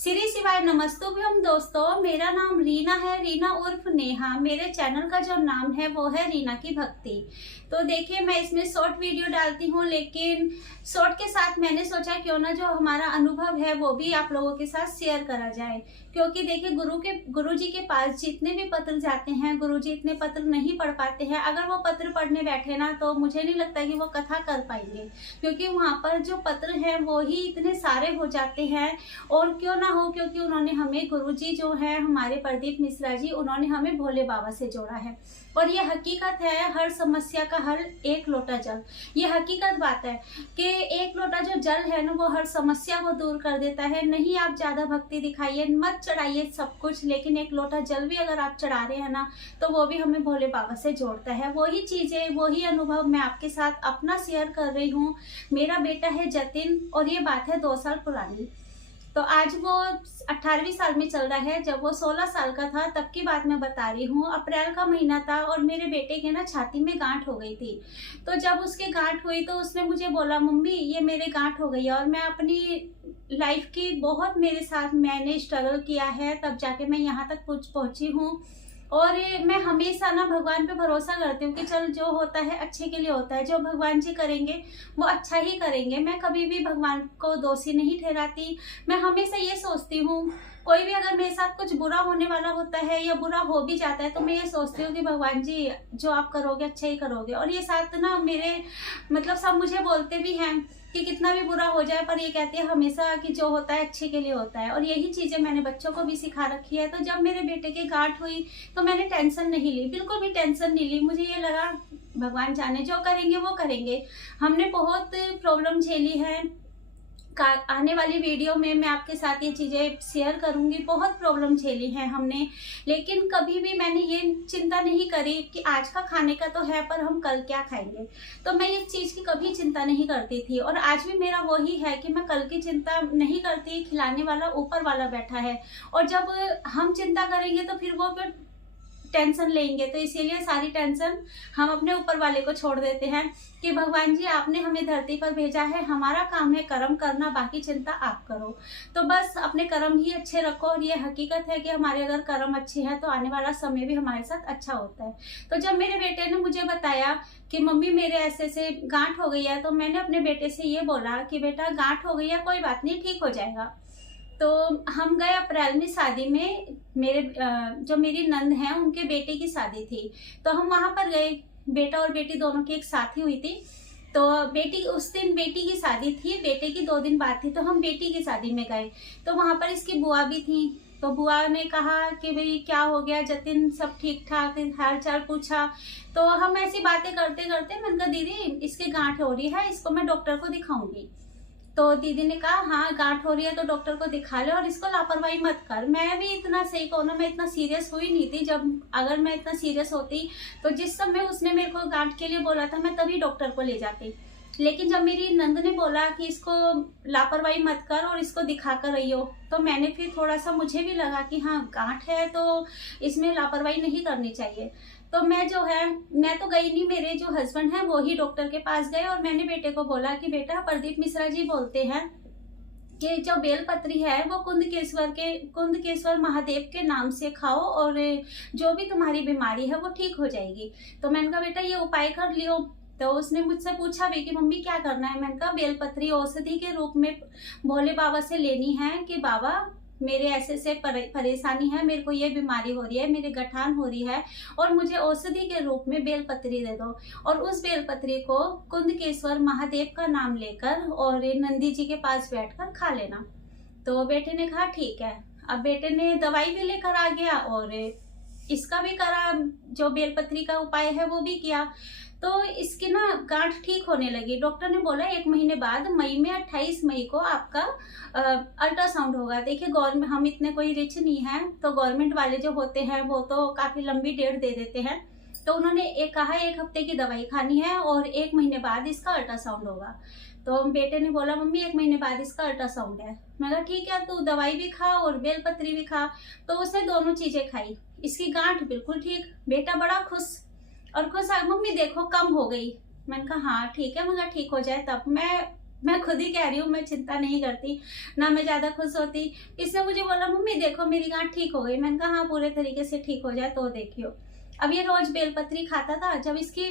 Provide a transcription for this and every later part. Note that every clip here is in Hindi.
श्री शिवाय नमस्तुभ्यम दोस्तों, मेरा नाम रीना है, रीना उर्फ नेहा। मेरे चैनल का जो नाम है वो है रीना की भक्ति। तो देखिए, मैं इसमें शॉर्ट वीडियो डालती हूँ, लेकिन शॉर्ट के साथ मैंने सोचा क्यों ना जो हमारा अनुभव है वो भी आप लोगों के साथ शेयर करा जाए। क्योंकि देखिए, गुरु जी के पास जितने भी पत्र जाते हैं, गुरु जी इतने पत्र नहीं पढ़ पाते हैं। अगर वो पत्र पढ़ने बैठे ना तो मुझे नहीं लगता कि वो कथा कर पाएंगे, क्योंकि वहाँ पर जो पत्र हैं वो ही इतने सारे हो जाते हैं। और क्यों ना हो, क्योंकि उन्होंने हमें, गुरुजी जो है हमारे प्रदीप मिश्रा जी, उन्होंने हमें भोले बाबा से जोड़ा है। और ये हकीकत है, हर समस्या का हल एक लोटा जल। ये हकीकत बात है कि एक लोटा जो जल है ना वो हर समस्या को दूर कर देता है। नहीं, आप ज्यादा भक्ति दिखाइए, मत चढ़ाइए सब कुछ, लेकिन एक लोटा जल भी अगर आप चढ़ा रहे हैं ना तो वो भी हमें भोले बाबा से जोड़ता है। वही चीजें, वही अनुभव मैं आपके साथ अपना शेयर कर रही हूँ। मेरा बेटा है जतिन और ये बात है 2 साल पुरानी। तो आज वो 18वीं साल में चल रहा है। जब वो 16 साल का था तब की बात मैं बता रही हूँ। अप्रैल का महीना था और मेरे बेटे के ना छाती में गांठ हो गई थी। तो जब उसके गांठ हुई तो उसने मुझे बोला, मम्मी ये मेरे गांठ हो गई है। और मैं अपनी लाइफ की बहुत, मेरे साथ मैंने स्ट्रगल किया है, तब जाके मैं यहाँ तक पहुंची हूँ। और मैं हमेशा ना भगवान पे भरोसा करती हूँ कि चल जो होता है अच्छे के लिए होता है, जो भगवान जी करेंगे वो अच्छा ही करेंगे। मैं कभी भी भगवान को दोषी नहीं ठहराती। मैं हमेशा ये सोचती हूँ, कोई भी अगर मेरे साथ कुछ बुरा होने वाला होता है या बुरा हो भी जाता है तो मैं ये सोचती हूँ कि भगवान जी जो आप करोगे अच्छा ही करोगे। और ये साथ ना मेरे मतलब सब मुझे बोलते भी हैं कि कितना भी बुरा हो जाए, पर ये कहते हैं हमेशा कि जो होता है अच्छे के लिए होता है। और यही चीजें मैंने बच्चों को भी सिखा रखी है। तो जब मेरे बेटे की गांठ हुई तो मैंने टेंशन नहीं ली, बिल्कुल भी टेंशन नहीं ली। मुझे ये लगा भगवान जाने, जो करेंगे वो करेंगे। हमने बहुत प्रॉब्लम झेली है। आने वाली वीडियो में मैं आपके साथ ये चीजें शेयर करूंगी। बहुत प्रॉब्लम झेली है हमने, लेकिन कभी भी मैंने ये चिंता नहीं करी कि आज का खाने का तो है पर हम कल क्या खाएंगे। तो मैं इस चीज की कभी चिंता नहीं करती थी। और आज भी मेरा वही है कि मैं कल की चिंता नहीं करती। खिलाने वाला ऊपर वाला बैठा है, और जब हम चिंता करेंगे तो फिर वो फिर टेंशन लेंगे। तो इसीलिए सारी टेंशन हम अपने ऊपर वाले को छोड़ देते हैं कि भगवान जी आपने हमें धरती पर भेजा है, हमारा काम है कर्म करना, बाकी चिंता आप करो। तो बस अपने कर्म ही अच्छे रखो। और ये हकीकत है कि हमारे अगर कर्म अच्छे हैं तो आने वाला समय भी हमारे साथ अच्छा होता है। तो जब मेरे बेटे ने मुझे बताया कि मम्मी मेरे ऐसे से गांठ हो गई है, तो मैंने अपने बेटे से ये बोला कि बेटा गांठ हो गई है, कोई बात नहीं, ठीक हो जाएगा। तो हम गए अप्रैल में शादी में। मेरे जो मेरी नंद है उनके बेटे की शादी थी, तो हम वहां पर गए। बेटा और बेटी दोनों की एक साथ ही हुई थी। तो बेटी, उस दिन बेटी की शादी थी, बेटे की 2 दिन बाद थी, तो हम बेटी की शादी में गए। तो वहां पर इसकी बुआ भी थी। तो बुआ ने कहा कि भाई क्या हो गया जतिन, सब ठीक ठाक, हाल चाल पूछा। तो हम ऐसी बातें करते करते मैंने कहा दीदी इसकी गांठ हो रही है, इसको मैं डॉक्टर को दिखाऊंगी। तो दीदी ने कहा हाँ गांठ हो रही है तो डॉक्टर को दिखा ले और इसको लापरवाही मत कर। मैं भी इतना सही कहूँ ना, मैं इतना सीरियस हुई नहीं थी। जब अगर मैं इतना सीरियस होती तो जिस समय उसने मेरे को गांठ के लिए बोला था मैं तभी डॉक्टर को ले जाती। लेकिन जब मेरी नंद ने बोला कि इसको लापरवाही मत कर और इसको दिखा कर रही हो, तो मैंने फिर थोड़ा सा, मुझे भी लगा कि हाँ गांठ है तो इसमें लापरवाही नहीं करनी चाहिए। तो मैं जो है, मैं तो गई नहीं, मेरे जो हस्बैंड हैं वो ही डॉक्टर के पास गए। और मैंने बेटे को बोला कि बेटा प्रदीप मिश्रा जी बोलते हैं कि जो बेलपत्री है वो कुंदकेश्वर महादेव के नाम से खाओ और जो भी तुम्हारी बीमारी है वो ठीक हो जाएगी। तो मैंने कहा बेटा ये उपाय कर लियो। तो उसने मुझसे पूछा भी कि मम्मी क्या करना है। मैंने कहा बेलपत्री औषधि के रूप में भोले बाबा से लेनी है कि बाबा मेरे ऐसे से परेशानी है, मेरे को ये बीमारी हो रही है, मेरे गठान हो रही है, और मुझे औषधि के रूप में बेलपत्री दे दो। और उस बेलपत्री को कुंदकेश्वर महादेव का नाम लेकर और नंदी जी के पास बैठकर खा लेना। तो बेटे ने कहा ठीक है। अब बेटे ने दवाई भी लेकर आ गया और इसका भी करा, जो बेलपत्री का उपाय है वो भी किया। तो इसकी ना गांठ ठीक होने लगी। डॉक्टर ने बोला 1 महीने बाद, मई में 28 मई को आपका अल्ट्रासाउंड होगा। देखिए गवर्नमेंट, हम इतने कोई रिच नहीं है, तो गवर्नमेंट वाले जो होते हैं वो तो काफी लंबी डेट दे देते हैं। तो उन्होंने कहा 1 हफ्ते की दवाई खानी है और 1 महीने बाद इसका अल्ट्रासाउंड होगा। तो बेटे ने बोला मम्मी 1 महीने बाद इसका अल्ट्रासाउंड है। मैं कहा ठीक है, तू दवाई भी खा और बेलपत्री भी खा। तो उसने दोनों चीजें खाई, इसकी गांठ बिल्कुल ठीक। बेटा बड़ा खुश और खुश, मम्मी देखो कम हो गई। मैंने कहा हाँ ठीक है, मगर ठीक हो जाए तब। मैं मैं खुद ही कह रही हूँ, मैं चिंता नहीं करती, ना मैं ज़्यादा खुश होती। इसने मुझे बोला मम्मी देखो मेरी गांठ ठीक हो गई। मैंने कहा हाँ पूरे तरीके से ठीक हो जाए तो देखियो। अब ये रोज बेलपत्री खाता था, जब इसकी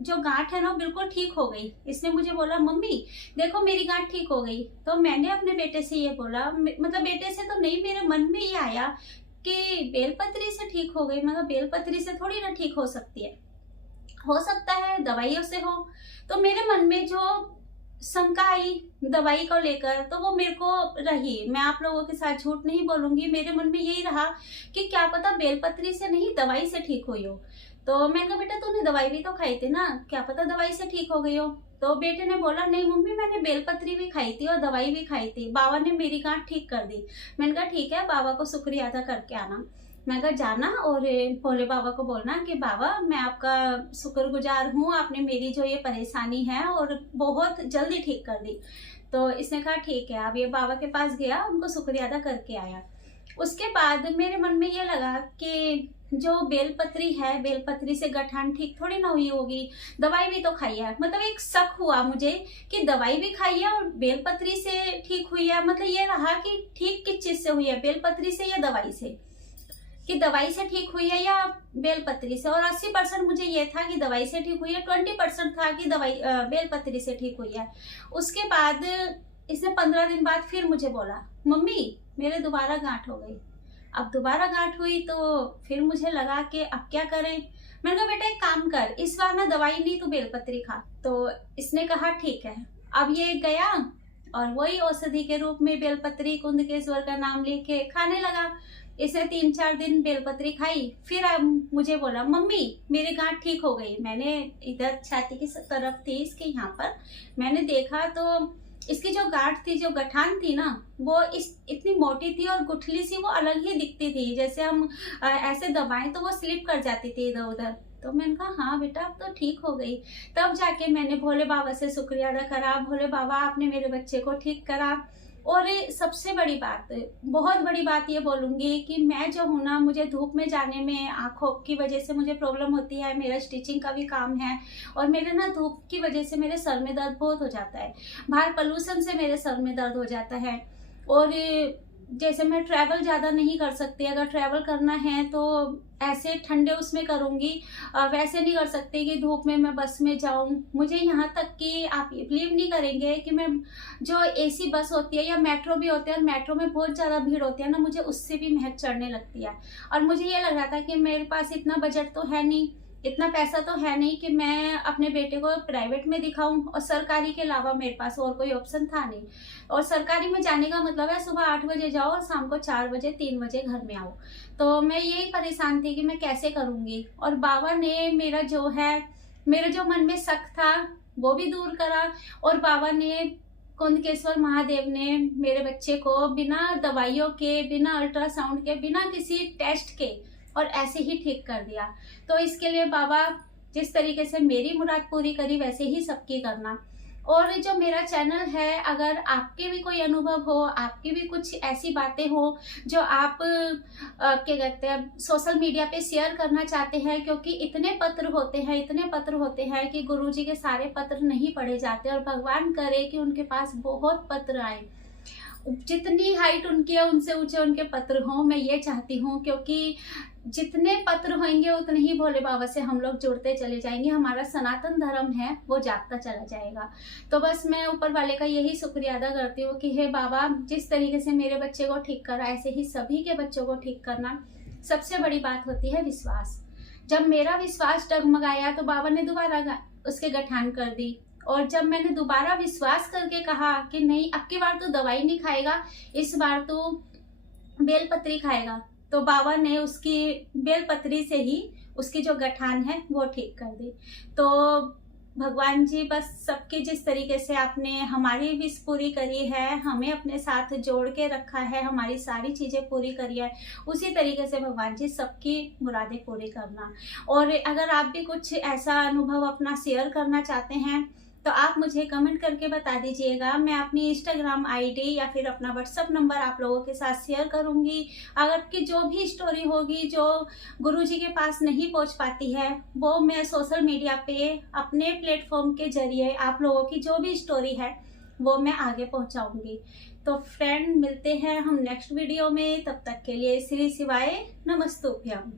जो गांठ है ना बिल्कुल ठीक हो गई, इसने मुझे बोला मम्मी देखो मेरी गांठ ठीक हो गई। तो मैंने अपने बेटे से ये बोला, मतलब बेटे से तो नहीं, मेरे मन में ये आया कि बेलपत्री से ठीक हो गई, मगर बेलपत्री से थोड़ी ना ठीक हो सकती है, हो सकता है दवाइयों से हो। तो मेरे मन में जो शंका आई दवाई को लेकर, तो वो मेरे को रही, मैं आप लोगों के साथ झूठ नहीं बोलूंगी, मेरे मन में यही रहा कि क्या पता बेलपत्री से नहीं दवाई से ठीक हुई हो। तो मैंने कहा बेटा तूने दवाई भी तो खाई थी ना, क्या पता दवाई से ठीक हो गई हो। तो बेटे ने बोला नहीं मम्मी मैंने बेलपत्री भी खाई थी और दवाई भी खाई थी, बाबा ने मेरी गांठ ठीक कर दी। मैंने कहा ठीक है, बाबा को शुक्रिया अदा करके आना। मैं कहा जाना और भोले बाबा को बोलना कि बाबा मैं आपका शुक्रगुजार हूँ, आपने मेरी जो ये परेशानी है और बहुत जल्दी ठीक कर दी। तो इसने कहा ठीक है। अब ये बाबा के पास गया, उनको शुक्रिया अदा करके आया। उसके बाद मेरे मन में ये लगा कि जो बेलपत्री है, बेलपत्री से गठान ठीक थोड़ी ना हुई होगी, दवाई भी तो खाई है। मतलब एक शक हुआ मुझे कि दवाई भी खाई है और बेलपत्री से ठीक हुई है। मतलब ये रहा कि ठीक किस चीज से हुई है, बेलपत्री से या दवाई से, कि दवाई से ठीक हुई है या बेलपत्री से। और 80% मुझे ये था कि दवाई से ठीक हुई है, 20% था कि दवाई बेलपत्री से ठीक हुई है। उसके बाद इसने 15 दिन बाद फिर मुझे बोला मम्मी मेरे दोबारा गांठ हो गई। अब दोबारा गांठ हुई तो फिर मुझे लगा कि अब क्या करें। मैंने कहा बेटा एक काम कर, इस बार ना दवाई नहीं तू बेलपत्री खा। तो इसने कहा ठीक है। अब ये गया और वही औषधि के रूप में बेलपत्री कुंदकेश्वर का नाम लेके खाने लगा। इसे 3-4 दिन बेलपत्री खाई, फिर अब मुझे बोला मम्मी मेरी गांठ ठीक हो गई। मैंने इधर छाती की तरफ थी इसके, यहाँ पर मैंने देखा तो इसकी जो गांठ थी, जो गठान थी ना, वो इतनी मोटी थी और गुठली सी वो अलग ही दिखती थी, जैसे हम ऐसे दबाएं तो वो स्लिप कर जाती थी इधर उधर। तो मैंने कहा हाँ बेटा अब तो ठीक हो गई। तब जाके मैंने भोले बाबा से शुक्रिया अदा करा, भोले बाबा आपने मेरे बच्चे को ठीक करा। और सबसे बड़ी बात, बहुत बड़ी बात ये बोलूंगी कि मैं जो हूँ ना, मुझे धूप में जाने में आंखों की वजह से मुझे प्रॉब्लम होती है, मेरा स्टिचिंग का भी काम है और मेरे ना धूप की वजह से मेरे सर में दर्द बहुत हो जाता है, बाहर पोल्यूशन से मेरे सर में दर्द हो जाता है। और जैसे मैं ट्रैवल ज़्यादा नहीं कर सकती, अगर ट्रैवल करना है तो ऐसे ठंडे उसमें करूँगी, वैसे नहीं कर सकती कि धूप में मैं बस में जाऊँ। मुझे यहाँ तक कि आप बिलीव नहीं करेंगे कि मैं जो एसी बस होती है या मेट्रो भी होती है, और मेट्रो में बहुत ज़्यादा भीड़ होती है ना, मुझे उससे भी महक चढ़ने लगती है। और मुझे ये लग रहा था कि मेरे पास इतना बजट तो है नहीं, इतना पैसा तो है नहीं कि मैं अपने बेटे को प्राइवेट में दिखाऊं, और सरकारी के अलावा मेरे पास और कोई ऑप्शन था नहीं। और सरकारी में जाने का मतलब है सुबह 8 बजे जाओ और शाम को 4 बजे 3 बजे घर में आओ। तो मैं यही परेशान थी कि मैं कैसे करूंगी। और बाबा ने मेरा जो मन में शक था वो भी दूर करा, और बाबा ने कुंदकेश्वर महादेव ने मेरे बच्चे को बिना दवाइयों के, बिना अल्ट्रासाउंड के, बिना किसी टेस्ट के और ऐसे ही ठीक कर दिया। तो इसके लिए बाबा जिस तरीके से मेरी मुराद पूरी करी वैसे ही सबकी करना। और जो मेरा चैनल है, अगर आपके भी कोई अनुभव हो, आपकी भी कुछ ऐसी बातें हो जो आप क्या कहते हैं सोशल मीडिया पे शेयर करना चाहते हैं, क्योंकि इतने पत्र होते हैं कि गुरुजी के सारे पत्र नहीं पढ़े जाते, और भगवान करे कि उनके पास बहुत पत्र आए, जितनी हाइट उनकी है उनसे ऊंचे उनके पत्र हों, मैं ये चाहती हूँ। क्योंकि जितने पत्र होंगे उतने ही भोले बाबा से हम लोग जुड़ते चले जाएंगे, हमारा सनातन धर्म है वो जागता चला जाएगा। तो बस मैं ऊपर वाले का यही शुक्रिया अदा करती हूँ कि हे बाबा जिस तरीके से मेरे बच्चे को ठीक करा, ऐसे ही सभी के बच्चों को ठीक करना। सबसे बड़ी बात होती है विश्वास। जब मेरा विश्वास डगमगाया तो बाबा ने दोबारा उसके गठान कर दी। और जब मैंने दोबारा विश्वास करके कहा कि नहीं अब की बार तो दवाई नहीं खाएगा, इस बार तो बेलपत्री खाएगा, तो बाबा ने उसकी बेलपत्री से ही उसकी जो गठान है वो ठीक कर दी। तो भगवान जी बस सबकी जिस तरीके से आपने हमारी विश पूरी करी है, हमें अपने साथ जोड़ के रखा है, हमारी सारी चीज़ें पूरी करी है, उसी तरीके से भगवान जी सबकी मुरादें पूरी करना। और अगर आप भी कुछ ऐसा अनुभव अपना शेयर करना चाहते हैं तो आप मुझे कमेंट करके बता दीजिएगा। मैं अपनी इंस्टाग्राम आईडी या फिर अपना व्हाट्सअप नंबर आप लोगों के साथ शेयर करूंगी। अगर आपकी जो भी स्टोरी होगी जो गुरुजी के पास नहीं पहुंच पाती है, वो मैं सोशल मीडिया पे अपने प्लेटफॉर्म के जरिए आप लोगों की जो भी स्टोरी है वो मैं आगे पहुंचाऊंगी। तो फ्रेंड मिलते हैं हम नेक्स्ट वीडियो में, तब तक के लिए श्री शिवाय नमस्तुभ्यम।